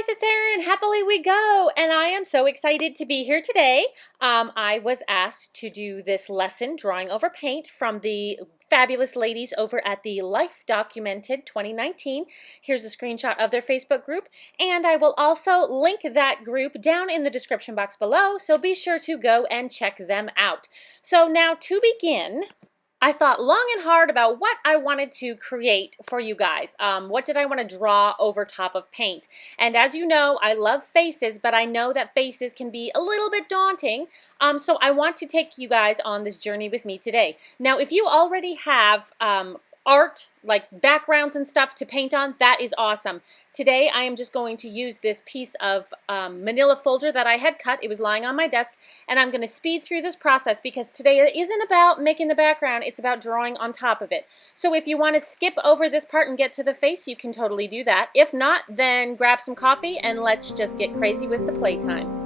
guys, it's Erin, Happily We Go, and I am so excited to be here today. I was asked to do this lesson, Drawing Over Paint, from the fabulous ladies over at the Life Documented 2019. Here's a screenshot of their Facebook group, and I will also link that group down in the description box below, so be sure to go and check them out. So now to begin, I thought long and hard about what I wanted to create for you guys. What did I want to draw over top of paint? And as you know, I love faces, but I know that faces can be a little bit daunting. So I want to take you guys on this journey with me today. Now, if you already have art, like backgrounds and stuff to paint on, that is awesome. Today I am just going to use this piece of manila folder that I had cut. It was lying on my desk, and I'm going to speed through this process because today it isn't about making the background, it's about drawing on top of it. So if you want to skip over this part and get to the face, you can totally do that. If not, then grab some coffee and let's just get crazy with the playtime.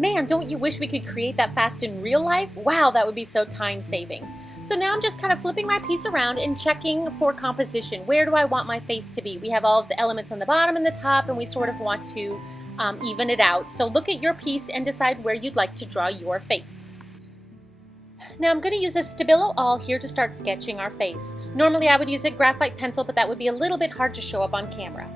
Man, don't you wish we could create that fast in real life? Wow, that would be so time-saving. So now I'm just kind of flipping my piece around and checking for composition. Where do I want my face to be? We have all of the elements on the bottom and the top, and we sort of want to even it out. So look at your piece and decide where you'd like to draw your face. Now I'm going to use a Stabilo All here to start sketching our face. Normally I would use a graphite pencil, but that would be a little bit hard to show up on camera.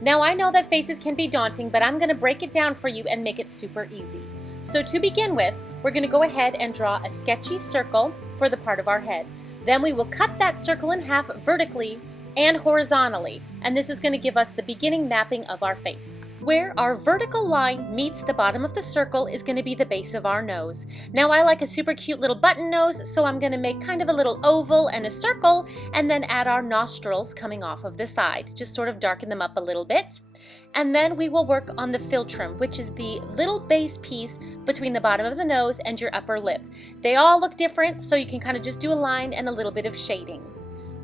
Now I know that faces can be daunting, but I'm going to break it down for you and make it super easy. So to begin with, we're going to go ahead and draw a sketchy circle for the part of our head. Then we will cut that circle in half vertically and horizontally, and this is going to give us the beginning mapping of our face. Where our vertical line meets the bottom of the circle is going to be the base of our nose. Now I like a super cute little button nose, so I'm going to make kind of a little oval and a circle, and then add our nostrils coming off of the side. Just sort of darken them up a little bit. And then we will work on the philtrum, which is the little base piece between the bottom of the nose and your upper lip. They all look different, so you can kind of just do a line and a little bit of shading.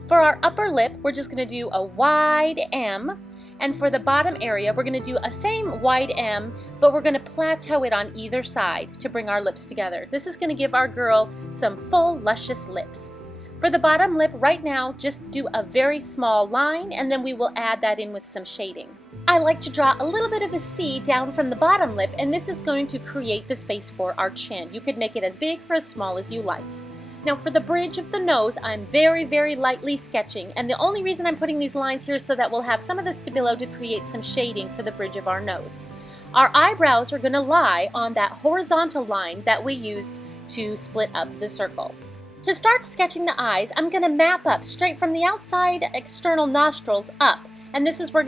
For our upper lip, we're just going to do a wide M, and for the bottom area, we're going to do a same wide M, but we're going to plateau it on either side to bring our lips together. This is going to give our girl some full, luscious lips. For the bottom lip, right now, just do a very small line, and then we will add that in with some shading. I like to draw a little bit of a C down from the bottom lip, and this is going to create the space for our chin. You could make it as big or as small as you like. Now for the bridge of the nose, I'm very, very lightly sketching, and the only reason I'm putting these lines here is so that we'll have some of the Stabilo to create some shading for the bridge of our nose. Our eyebrows are going to lie on that horizontal line that we used to split up the circle. To start sketching the eyes, I'm going to map up straight from the outside external nostrils up. And this is where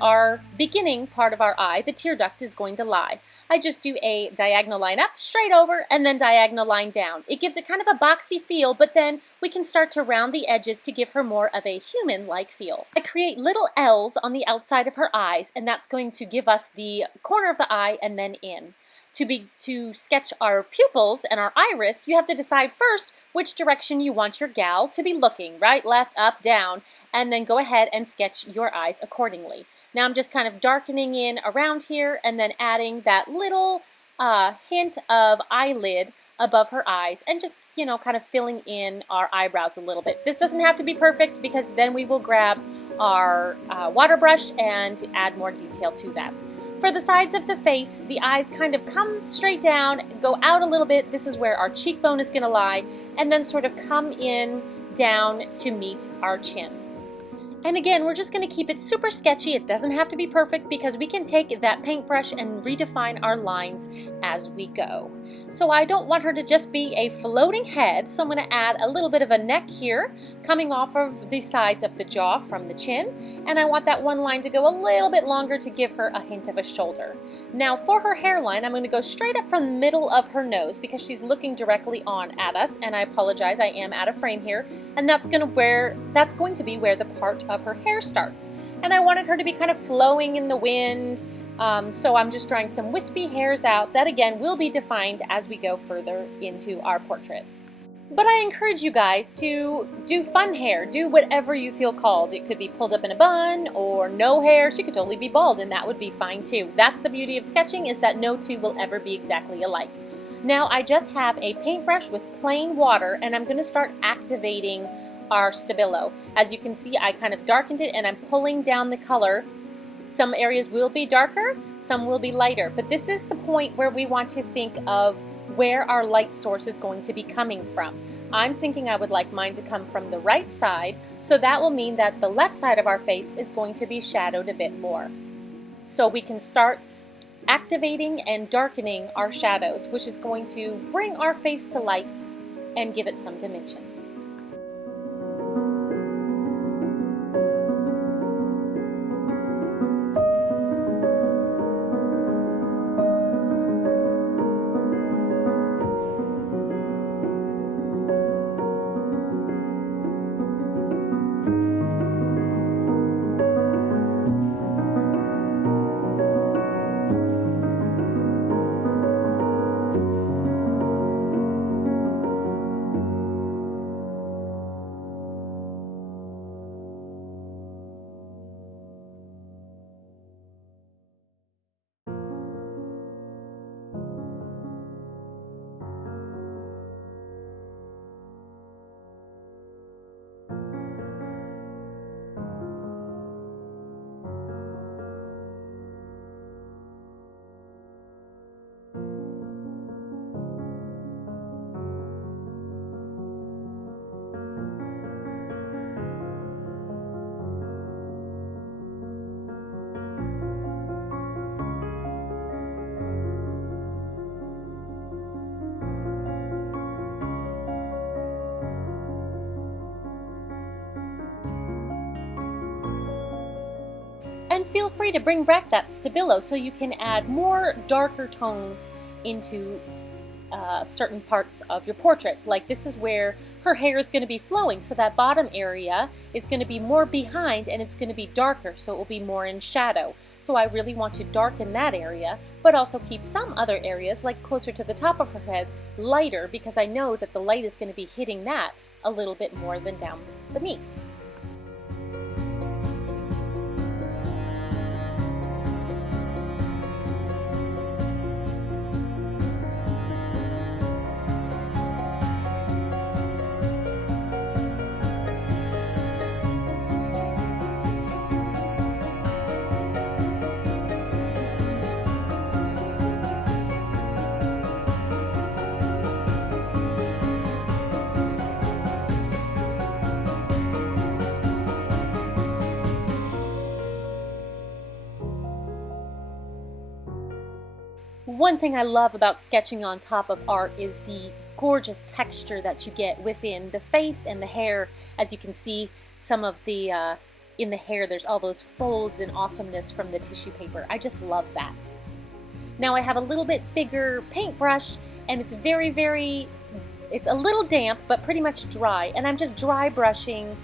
our beginning part of our eye, the tear duct, is going to lie. I just do a diagonal line up, straight over, and then diagonal line down. It gives it kind of a boxy feel, but then we can start to round the edges to give her more of a human-like feel. I create little L's on the outside of her eyes, and that's going to give us the corner of the eye and then in. To sketch our pupils and our iris, you have to decide first which direction you want your gal to be looking, right, left, up, down, and then go ahead and sketch your eyes accordingly. Now I'm just kind of darkening in around here and then adding that little hint of eyelid above her eyes and just, you know, kind of filling in our eyebrows a little bit. This doesn't have to be perfect because then we will grab our water brush and add more detail to that. For the sides of the face, the eyes kind of come straight down, go out a little bit. This is where our cheekbone is going to lie, and then sort of come in down to meet our chin. And again, we're just going to keep it super sketchy. It doesn't have to be perfect because we can take that paintbrush and redefine our lines as we go. So I don't want her to just be a floating head, so I'm going to add a little bit of a neck here, coming off of the sides of the jaw from the chin, and I want that one line to go a little bit longer to give her a hint of a shoulder. Now for her hairline, I'm going to go straight up from the middle of her nose because she's looking directly on at us, and I apologize, I am out of frame here, and that's going to be where the part of her hair starts. And I wanted her to be kind of flowing in the wind, so I'm just drawing some wispy hairs out that again will be defined as we go further into our portrait. But I encourage you guys to do fun hair, do whatever you feel called. It could be pulled up in a bun or no hair. She could totally be bald and that would be fine too. That's the beauty of sketching, is that no two will ever be exactly alike. Now I just have a paintbrush with plain water and I'm going to start activating our Stabilo. As you can see, I kind of darkened it and I'm pulling down the color. Some areas will be darker, some will be lighter, but this is the point where we want to think of where our light source is going to be coming from. I'm thinking I would like mine to come from the right side, so that will mean that the left side of our face is going to be shadowed a bit more. So we can start activating and darkening our shadows, which is going to bring our face to life and give it some dimension. And feel free to bring back that Stabilo so you can add more darker tones into certain parts of your portrait. Like this is where her hair is going to be flowing, so that bottom area is going to be more behind and it's going to be darker, so it will be more in shadow. So I really want to darken that area, but also keep some other areas, like closer to the top of her head, lighter, because I know that the light is going to be hitting that a little bit more than down beneath. One thing I love about sketching on top of art is the gorgeous texture that you get within the face and the hair. As you can see, some of the in the hair, there's all those folds and awesomeness from the tissue paper. I just love that. Now I have a little bit bigger paintbrush, and it's it's a little damp, but pretty much dry, and I'm just dry brushing,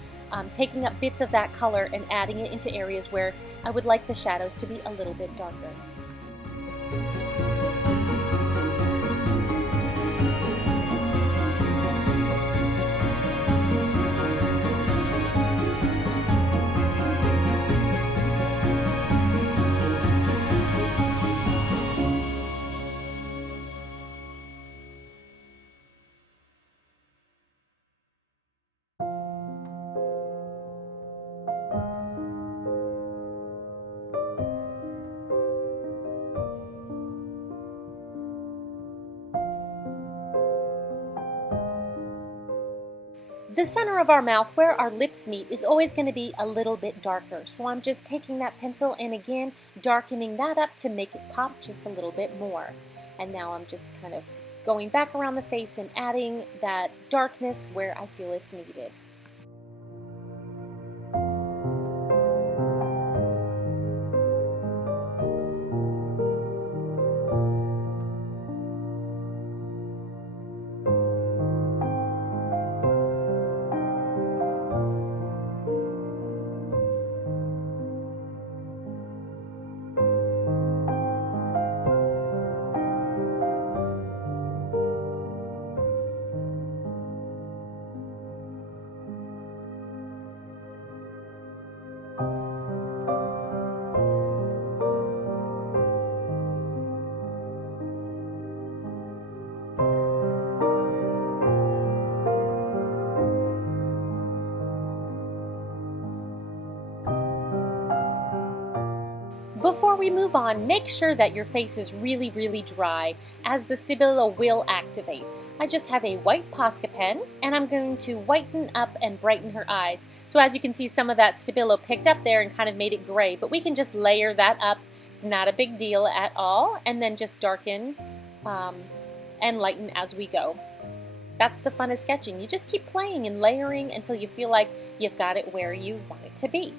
taking up bits of that color and adding it into areas where I would like the shadows to be a little bit darker. The center of our mouth, where our lips meet, is always going to be a little bit darker. So I'm just taking that pencil and again darkening that up to make it pop just a little bit more. And now I'm just kind of going back around the face and adding that darkness where I feel it's needed. Before we move on, make sure that your face is really dry, as the Stabilo will activate. I just have a white Posca pen, and I'm going to whiten up and brighten her eyes. So as you can see, some of that Stabilo picked up there and kind of made it gray, but we can just layer that up. It's not a big deal at all, and then just darken and lighten as we go. That's the fun of sketching. You just keep playing and layering until you feel like you've got it where you want it to be.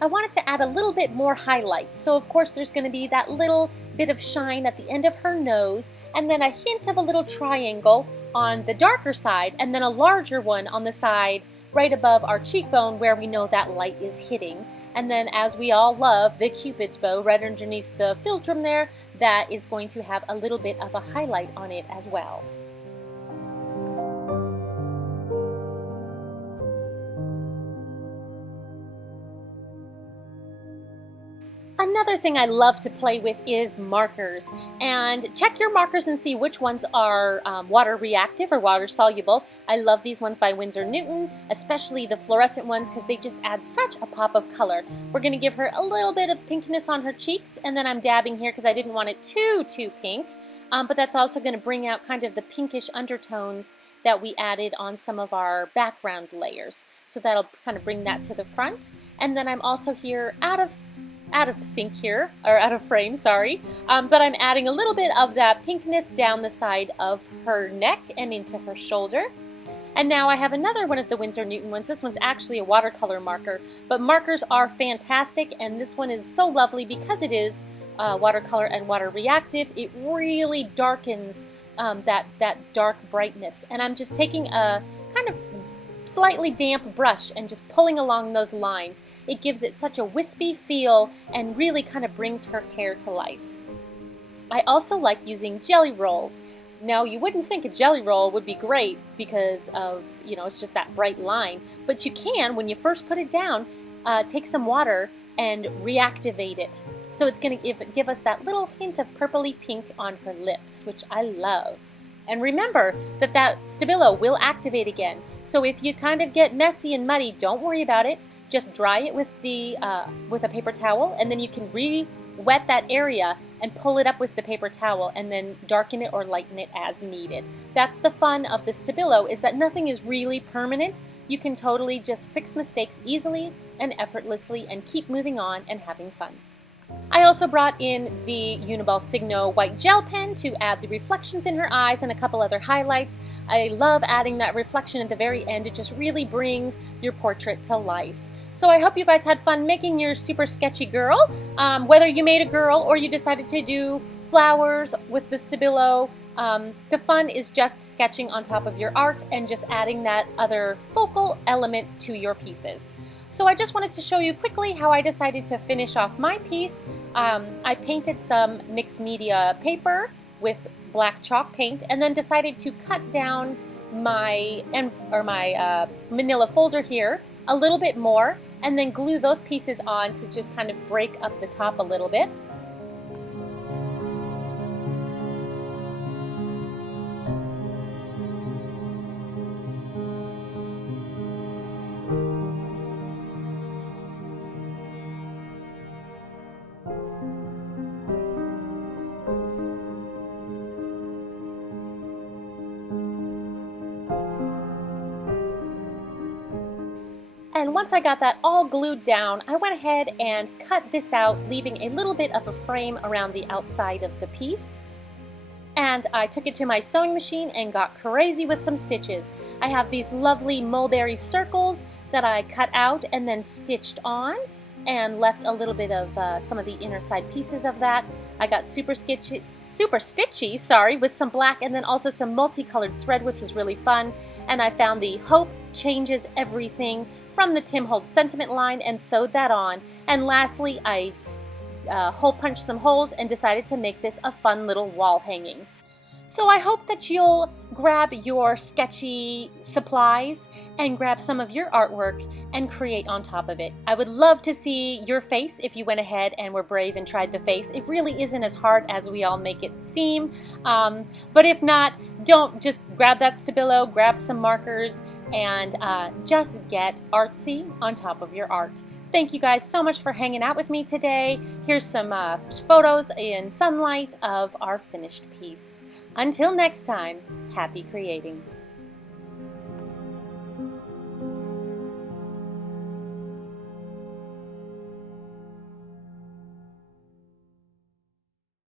I wanted to add a little bit more highlights, so of course there's going to be that little bit of shine at the end of her nose, and then a hint of a little triangle on the darker side, and then a larger one on the side right above our cheekbone where we know that light is hitting. And then, as we all love, the Cupid's bow right underneath the philtrum there, that is going to have a little bit of a highlight on it as well. Another thing I love to play with is markers, and check your markers and see which ones are water reactive or water soluble. I love these ones by Winsor Newton, especially the fluorescent ones, because they just add such a pop of color. We're going to give her a little bit of pinkness on her cheeks, and then I'm dabbing here because I didn't want it too pink, but that's also going to bring out kind of the pinkish undertones that we added on some of our background layers. So that'll kind of bring that to the front. And then I'm also here out of sync here, or out of frame, sorry, but I'm adding a little bit of that pinkness down the side of her neck and into her shoulder. And now I have another one of the Winsor Newton ones. This one's actually a watercolor marker, but markers are fantastic, and this one is so lovely because it is watercolor and water reactive. It really darkens that dark brightness, and I'm just taking a kind of slightly damp brush and just pulling along those lines. It gives it such a wispy feel and really kind of brings her hair to life. I also like using jelly rolls. Now, you wouldn't think a jelly roll would be great because of, it's just that bright line, but you can, when you first put it down, take some water and reactivate it. So it's going to give us that little hint of purpley pink on her lips, which I love. And remember that Stabilo will activate again. So if you kind of get messy and muddy, don't worry about it. Just dry it with a paper towel, and then you can re-wet that area and pull it up with the paper towel and then darken it or lighten it as needed. That's the fun of the Stabilo, is that nothing is really permanent. You can totally just fix mistakes easily and effortlessly and keep moving on and having fun. I also brought in the Uniball Signo white gel pen to add the reflections in her eyes and a couple other highlights. I love adding that reflection at the very end. It just really brings your portrait to life. So I hope you guys had fun making your super sketchy girl. Whether you made a girl or you decided to do flowers with the Stabilo, the fun is just sketching on top of your art and just adding that other focal element to your pieces. So I just wanted to show you quickly how I decided to finish off my piece. I painted some mixed media paper with black chalk paint and then decided to cut down my manila folder here a little bit more and then glue those pieces on to just kind of break up the top a little bit. And once I got that all glued down, I went ahead and cut this out, leaving a little bit of a frame around the outside of the piece. And I took it to my sewing machine and got crazy with some stitches. I have these lovely mulberry circles that I cut out and then stitched on and left a little bit of some of the inner side pieces of that. I got super stitchy, sorry, with some black and then also some multicolored thread, which was really fun. And I found the Hope Changes Everything from the Tim Holtz sentiment line and sewed that on. And lastly, I hole punched some holes and decided to make this a fun little wall hanging. So I hope that you'll grab your sketchy supplies and grab some of your artwork and create on top of it. I would love to see your face if you went ahead and were brave and tried the face. It really isn't as hard as we all make it seem. But if not, don't just grab that Stabilo, grab some markers, and just get artsy on top of your art. Thank you guys so much for hanging out with me today. Here's some photos in sunlight of our finished piece. Until next time, happy creating.